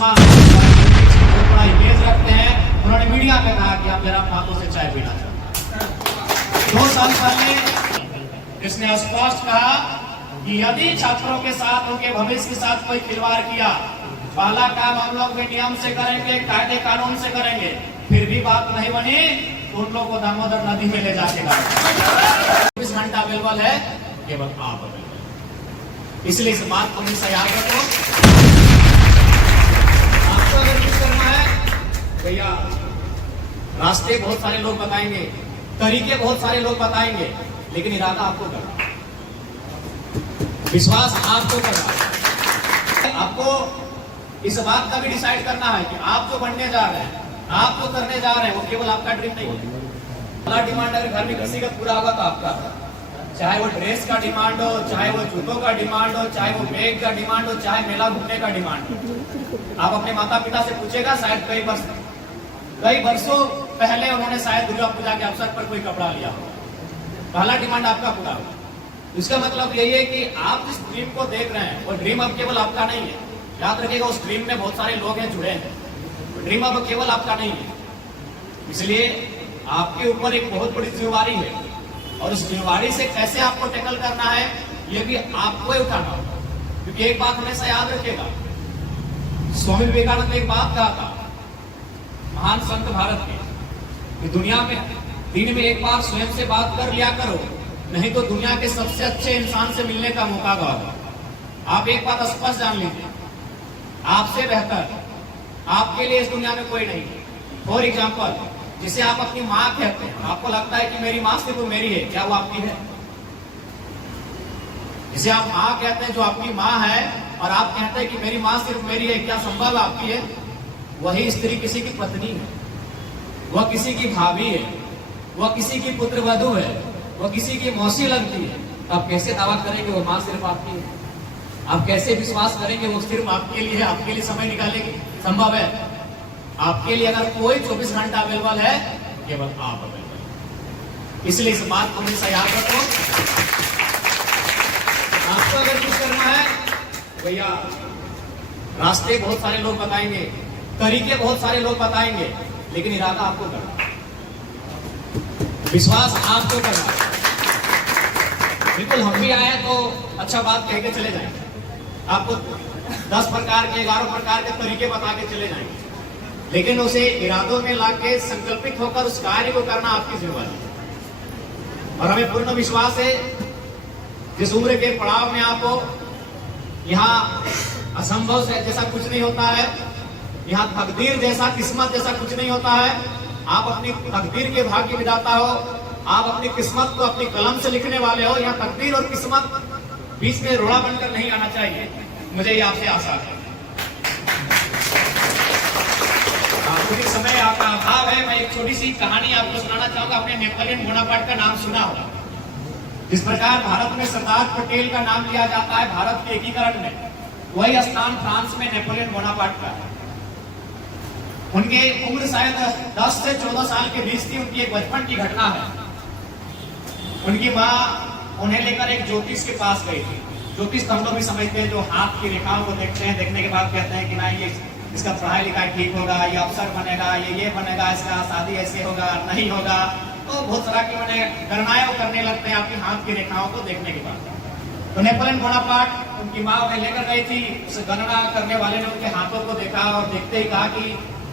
शर्मा बहुत बड़ा इमेज रखते हैं। उन्होंने मीडिया में कहा कि आप जरा हाथों से चाय पीना चाहते हैं। 2 साल पहले इसने स्पष्ट कहा कि यदि छात्रों के साथ, उनके भविष्य के साथ कोई खिलवाड़ किया, पहला काम हम लोग भी नियम से करेंगे, कायदे कानून से करेंगे। फिर भी बात नहीं बनी तो उन लोग को दामोदर नदी में ले जाके 24 घंटा अवेलेबल है, केवल आप अवेलेबल। इसलिए इस बात को हमेशा याद रखो। आपको अगर कुछ करना है भैया, रास्ते बहुत सारे लोग बताएंगे, तरीके बहुत सारे लोग बताएंगे, लेकिन इरादा आपको करना, विश्वास आपको करना। आपको इस बात का भी डिसाइड करना है कि आप जो बनने जा रहे हैं, आप जो करने जा रहे हैं, वो केवल आपका ड्रीम नहीं है। पहला डिमांड अगर घर में किसी का पूरा होगा तो आपका, चाहे वो ड्रेस का डिमांड हो, चाहे वो जूतों का डिमांड हो, चाहे वो बैग का डिमांड हो, चाहे मेला घूमने का डिमांड हो। आप अपने माता पिता से पूछेगा, शायद कई वर्षों पहले उन्होंने शायद दुर्गा पूजा के अवसर पर कोई कपड़ा लिया हो, पहला डिमांड आपका पूरा हो। इसका मतलब यही है कि आप जिस ड्रीम को देख रहे हैं, वो ड्रीम अब केवल आपका नहीं है। याद रखिएगा, उस ड्रीम में बहुत सारे लोग हैं, जुड़े हैं। ड्रीम अब केवल आपका नहीं है। इसलिए आपके ऊपर एक बहुत बड़ी जिम्मेवारी है, और उस जिम्मेवारी से कैसे आपको टैकल करना है, ये भी आपको ही उठाना होगा। क्योंकि एक बात हमेशा याद रखिएगा, स्वामी विवेकानंद ने एक बात कहा था, महान संत भारत के, कि दुनिया में दिन में एक बार स्वयं से बात कर लिया करो, नहीं तो दुनिया के सबसे अच्छे इंसान से मिलने का मौका गवाओ। आप एक बात स्पष्ट जान लीजिए, आपसे बेहतर आपके लिए इस दुनिया में कोई नहीं है। फॉर एग्जाम्पल, जिसे आप अपनी माँ कहते हैं, आपको लगता है कि मेरी माँ सिर्फ मेरी है, क्या वो आपकी है? जिसे आप माँ कहते हैं, जो आपकी माँ है, और आप कहते हैं कि मेरी माँ सिर्फ मेरी है, क्या संभव आपकी है? वही स्त्री किसी की पत्नी है, वह किसी की भाभी है, वह किसी की पुत्रवधू है, वह किसी की मौसी लगती है। तो आप कैसे दावा करेंगे वो माँ सिर्फ आपकी है? आप कैसे विश्वास करेंगे वो सिर्फ आपके लिए है, आपके लिए समय निकालेगी? संभव है? आपके लिए अगर कोई 24 घंटा अवेलेबल है, केवल आप अवेलेबल। इसलिए इस बात को हमेशा याद रखो। आपको अगर कुछ करना है भैया, रास्ते बहुत सारे लोग बताएंगे, तरीके बहुत सारे लोग बताएंगे, लेकिन इरादा आपको करना, विश्वास आपको करना। बिल्कुल हम भी आए तो अच्छा बात कह के चले जाएंगे, आपको 10 प्रकार के 11 प्रकार के तरीके बता के चले जाएंगे, लेकिन उसे इरादों में लाके संकल्पित होकर उस कार्य को करना आपकी जिम्मेदारी है। और हमें पूर्ण विश्वास है, जिस उम्र के पड़ाव में आप हो, यहाँ असंभव से जैसा कुछ नहीं होता है, यहाँ तकदीर जैसा, किस्मत जैसा कुछ नहीं होता है। आप अपनी तकदीर के भाग्य विधाता हो, आप अपनी किस्मत को अपनी कलम से लिखने वाले हो। यहाँ तकदीर और किस्मत बीच में रोड़ा बनकर नहीं आना चाहिए, मुझे ये आपसे आशा है। क्योंकि समय आपका अभाव है, मैं एक छोटी सी कहानी आपको सुनाना चाहूंगा। आपने नेपोलियन बोनापार्ट का नाम सुना होगा। जिस प्रकार भारत में सरदार पटेल का नाम लिया जाता है भारत के एकीकरण में, वही स्थान फ्रांस में नेपोलियन बोनापार्ट का है। उनके उम्र शायद 10 से 14 साल के बीच थी। उनकी एक बचपन की घटना है। उनकी माँ उन्हें लेकर एक ज्योतिष के पास गई थी। ज्योतिष हम लोग भी समझते हैं, जो हाथ की रेखाओं को देखते हैं, देखने के बाद कहते हैं कि ना ये इसका पढ़ाई लिखाई ठीक होगा, ये अफसर बनेगा, ये बनेगा, इसका शादी ऐसे होगा, नहीं होगा। तो बहुत तरह की मैंने गणनाएं करने लगते हैं आपकी हाथ की रेखाओं को देखने के बाद। तो नेपोलियन बोनापार्ट, उनकी माँ उन्हें लेकर गई थी। उस गणना करने वाले ने उनके हाथों को देखा और देखते ही कहा कि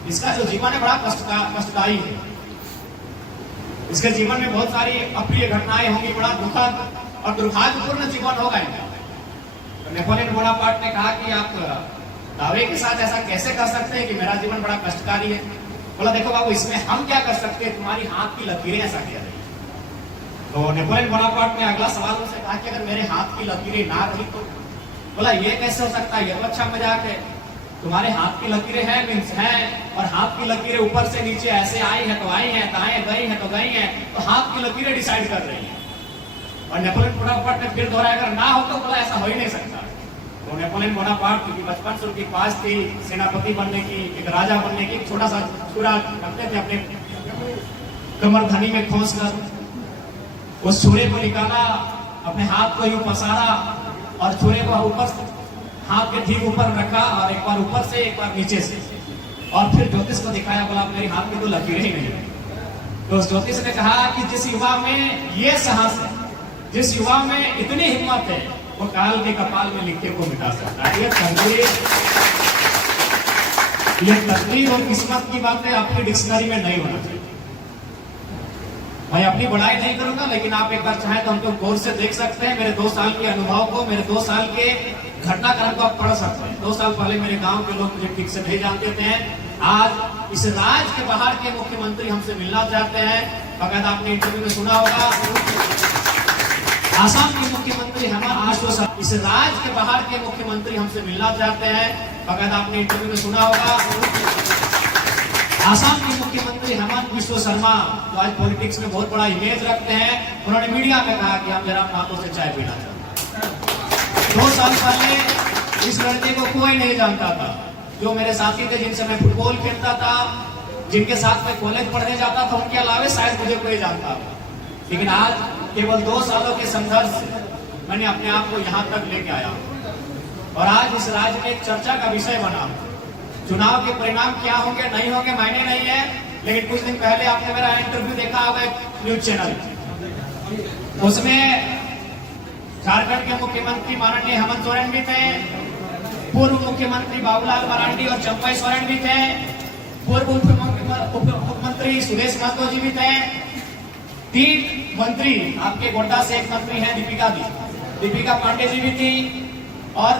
इसका जो जीवन है बड़ा कष्टदायी है, इसके जीवन में बहुत सारी अप्रिय घटनाएं होंगी, बड़ा दुखद और दुर्भाग्यपूर्ण जीवन होगा इनका। तो नेपोलियन बोनापार्ट ने कहा कि आप दावे के साथ ऐसा कैसे कर सकते हैं कि मेरा जीवन बड़ा कष्टकारी है? बोला देखो बाबू, इसमें हम क्या कर सकते हैं, तुम्हारी हाथ की लकीरें ऐसा किया रही। तो नेपोलियन बोनापार्ट ने अगला सवाल उनसे कहा कि अगर मेरे हाथ की लकीरें ना रही तो? बोला ये कैसे हो सकता है, ये तो अच्छा मजाक है। तुम्हारे हाथ की लकीरें हैं मीन्स हैं, और हाथ की लकीरें ऊपर से नीचे ऐसे आई है तो आई है, दाएं गई है तो गई है, तो हाथ की लकीरें डिसाइड कर रही है। और नेपोलियन बोनापार्ट ने फिर दोहराया, अगर ना हो तो बोला ऐसा हो ही नहीं सकता। तो नेपोलियन बोनापार्ट की बचपन से उनकी ख्वाहिश थी सेनापति बनने की, एक राजा बनने की। छोटा सा छुरा रखते थे अपने कमरधनी में खोस कर, उस छुरे को निकाला, अपने हाथ को यूं पसारा और छुरे को ऊपर हाथ के ठीक ऊपर रखा और एक बार ऊपर से एक बार नीचे से, और फिर ज्योतिष को दिखाया, बोला मेरे हाथ में तो लकीरें ही नहीं। तो उस ज्योतिष ने कहा कि जिस युवा में ये साहस है, जिस युवा में इतनी हिम्मत है, वो काल के कपाल में लिख के को मिटा सकता है। ये तकदीर और किस्मत की बातें आपकी डिक्शनरी में नहीं होना चाहिए। मैं अपनी बढ़ाई नहीं करूंगा, लेकिन आप एक बार चाहें तो हमको गौर से देख सकते हैं। मेरे 2 साल के अनुभव को, मेरे 2 साल के घटनाक्रम को आप पढ़ सकते हैं। 2 साल पहले मेरे गांव के लोग मुझे ठीक से नहीं जानते थे। आज इस राज्य के बाहर के मुख्यमंत्री हमसे मिलना चाहते हैं। अगर आपने इंटरव्यू में सुना होगा, आसाम के मुख्यमंत्री हेमंत बिश्व शर्मा, इस राज्य के बाहर के मुख्यमंत्री हमसे मिलना चाहते हैं। अगर आपने इंटरव्यू में सुना होगा, आसाम के मुख्यमंत्री हेमंत बिश्व शर्मा, जो आज पॉलिटिक्स में बहुत बड़ा इमेज रखते हैं, उन्होंने मीडिया में कहा कि हम जरा हाथों से चाय पीना चाहते हैं। 2 साल पहले इस लड़के को कोई नहीं जानता था। जो मेरे साथी थे, जिनसे मैं फुटबॉल खेलता था, जिनके साथ मैं कॉलेज पढ़ने जाता था, उनके अलावा शायद मुझे कोई जानता था। लेकिन आज केवल 2 सालों के संघर्ष से मैंने अपने आप को यहाँ तक लेके आया, और आज इस राज्य में एक चर्चा का विषय बना। चुनाव के परिणाम क्या होंगे नहीं होंगे मायने नहीं है, लेकिन कुछ दिन पहले आपने मेरा इंटरव्यू देखा होगा एक न्यूज चैनल, उसमें झारखंड के मुख्यमंत्री माननीय हेमंत सोरेन भी थे, पूर्व मुख्यमंत्री बाबूलाल मरांडी और चंपई सोरेन भी थे, पूर्व उप मुख्यमंत्री सुदेश महतो जी भी थे, 3 मंत्री, आपके गोड्डा से एक मंत्री हैं दीपिका पांडे जी भी थी, और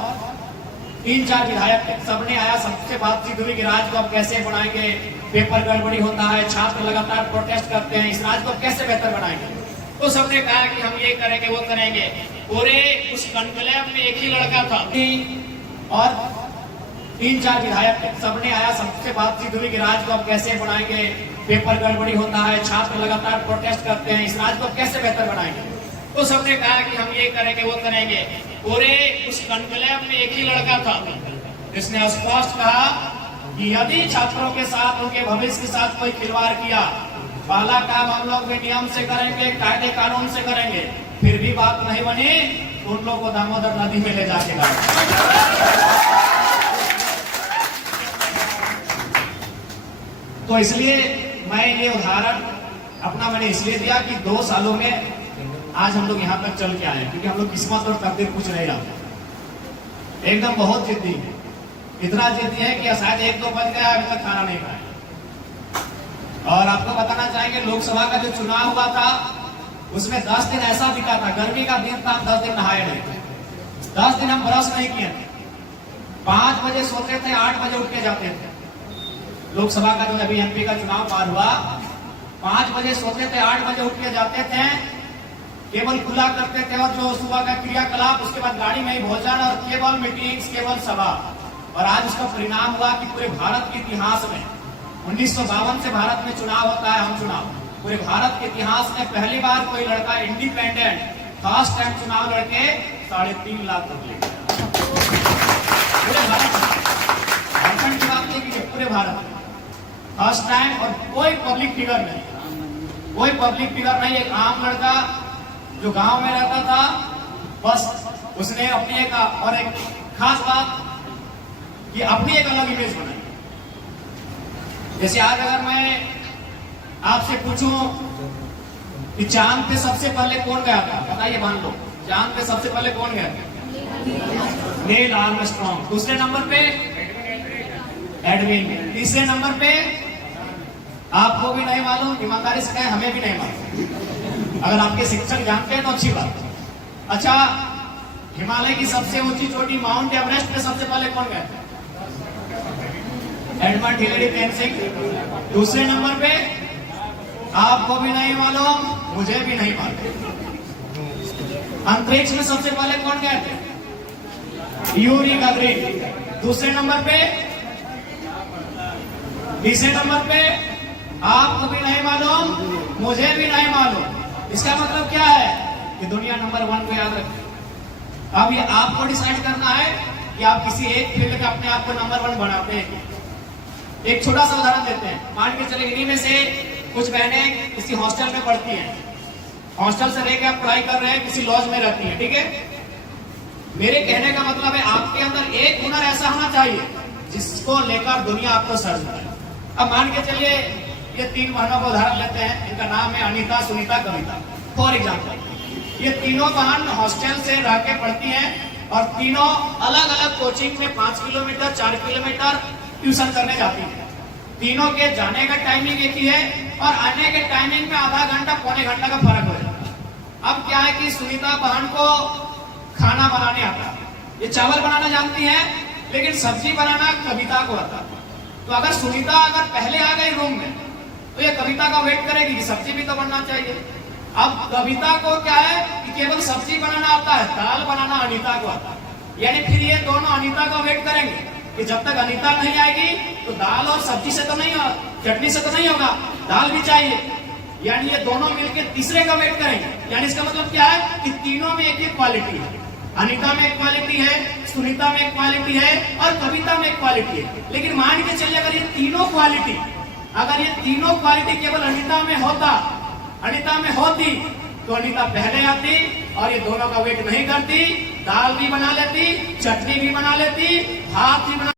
3-4 विधायक थे। सबने आया, सबसे बातचीत हुई कि राज्य को आप कैसे बनाएंगे, पेपर गड़बड़ी होता है, छात्र लगातार प्रोटेस्ट करते हैं, इस राज्य को कैसे बेहतर बनाएंगे। तो सबने कहा कि हम ये करेंगे वो करेंगे। पूरे उस कॉन्क्लेव में एक ही लड़का था और 3-4 विधायक थे। सबने आया, सबसे बातचीत हुई कि राज्य को आप कैसे बनाएंगे, पेपर गड़बड़ी होता है, छात्र लगातार प्रोटेस्ट करते हैं, इस राज्य को कैसे बेहतर बनाएंगे। तो सबने कहा कि हम ये करेंगे वो करेंगे। पूरे उस कॉन्क्लेव में एक ही लड़का था जिसने स्पष्ट कहा कि यदि छात्रों के साथ, उनके भविष्य के साथ कोई खिलवाड़ किया, पहला काम हम लोग भी नियम से करेंगे, कायदे कानून से करेंगे, फिर भी बात नहीं बनी तो उन लोगों को दामोदर नदी में ले जाके तो इसलिए मैं ये उदाहरण अपना मैंने इसलिए दिया कि 2 सालों में आज हम लोग यहाँ तक चल के आए, क्योंकि हम लोग किस्मत और तकदीर कुछ नहीं जानते। एकदम बहुत जिद्दी है, इतना जिद्दी है कि शायद 1-2 बज गया अभी तक खाना नहीं खाया। और आपको बताना चाहेंगे, लोकसभा का जो चुनाव हुआ था उसमें 10 दिन ऐसा दिखा था, गर्मी का दिन था, हम 10 दिन नहाए नहीं थे, 10 दिन हम ब्रश नहीं किए थे, 5 बजे सोते थे, 8 बजे उठ के जाते थे। लोकसभा का जो अभी एमपी का चुनाव पार हुआ, 5 बजे सोते थे, 8 बजे उठ के जाते थे, केवल खुला करते थे, और जो सुबह का क्रियाकलाप, उसके बाद गाड़ी में ही भोजन, और केवल मीटिंग्स, केवल सभा। और आज उसका परिणाम हुआ कि पूरे भारत के इतिहास में 1952 से भारत में चुनाव होता है, हम चुनाव, पूरे भारत के इतिहास में पहली बार कोई लड़का इंडिपेंडेंट फर्स्ट टाइम चुनाव लड़के 3.5 लाख वोट ले पूरे भारत में। झारखंड की बात नहीं की, पूरे भारत में फर्स्ट टाइम, और कोई पब्लिक फिगर नहीं, कोई पब्लिक फिगर नहीं, एक आम लड़का जो गांव में रहता था, बस उसने अपनी एक, और एक खास बात कि अपनी एक अलग इमेज बनाई। जैसे आज अगर मैं आपसे पूछूं कि चांद पे सबसे पहले कौन गया था, बताइए, मान लो चांद पे सबसे पहले कौन गया था? Neil Armstrong. दूसरे नंबर पे एडविन। तीसरे नंबर पे आपको भी नहीं मालूम, ईमानदारी से कहें हमें भी नहीं मालूम, अगर आपके शिक्षक जानते हैं तो अच्छी बात। अच्छा, हिमालय की सबसे ऊंची चोटी माउंट एवरेस्ट पे सबसे पहले कौन गया था? Edmund Hillary Tenzing. दूसरे नंबर पे आपको भी नहीं मालूम, मुझे भी नहीं मालूम, अंतरिक्ष में सबसे पहले कौन गए थे? यूरी गगरिन। दूसरे नंबर पे, तीसरे नंबर पे आपको भी नहीं मालूम, मुझे भी नहीं मालूम। इसका मतलब क्या है कि दुनिया नंबर 1 को याद रखें। अब ये आपको डिसाइड करना है कि आप किसी एक फील्ड में अपने आप को नंबर 1 बनाते हैं। एक छोटा सा उदाहरण देते हैं, मान के चले इन्हीं में से कुछ बहनें किसी हॉस्टल में पढ़ती हैं, हॉस्टल से रहकर आप पढ़ाई कर रहे हैं, किसी लॉज में रहती हैं, ठीक है। मेरे कहने का मतलब है आपके अंदर एक हुनर ऐसा होना चाहिए जिसको लेकर दुनिया आपको सर्च करे। अब मान के चलिए ये 3 बहनों को उदाहरण लेते हैं, इनका नाम है अनीता, सुनीता, कविता। फॉर एग्जाम्पल, ये तीनों बहन हॉस्टल से रह के पढ़ती हैं और तीनों अलग अलग कोचिंग में 5 किलोमीटर 4 किलोमीटर ट्यूशन करने जाती हैं। तीनों के जाने का टाइमिंग एक ही है और आने के टाइमिंग में आधा घंटा पौने घंटा का फर्क हो जाता है। अब क्या है कि सुनीता बहन को खाना बनाने आता है, ये चावल बनाना जानती है, लेकिन सब्जी बनाना कविता को आता है। तो अगर सुनीता अगर पहले आ गई रूम में तो ये कविता का वेट करेगी कि सब्जी भी तो बनना चाहिए। अब कविता को क्या है कि केवल सब्जी बनाना आता है, दाल बनाना अनीता को आता है। यानी फिर ये दोनों अनीता का वेट करेंगे कि जब तक अनीता नहीं आएगी तो दाल और सब्जी से तो नहीं होगा, चटनी से तो नहीं होगा, दाल भी चाहिए। यानी ये दोनों मिलकर तीसरे का वेट करेंगे। यानी इसका मतलब क्या है कि तीनों में एक क्वालिटी है। अनीता में एक क्वालिटी है, सुनीता में एक क्वालिटी है और कविता में एक क्वालिटी है। लेकिन मान के चलिए अगर ये तीनों क्वालिटी केवल अनीता में होती तो अनीता पहले आती और ये दोनों का वेट नहीं करती, दाल भी बना लेती, चटनी भी बना लेती, भात भी बना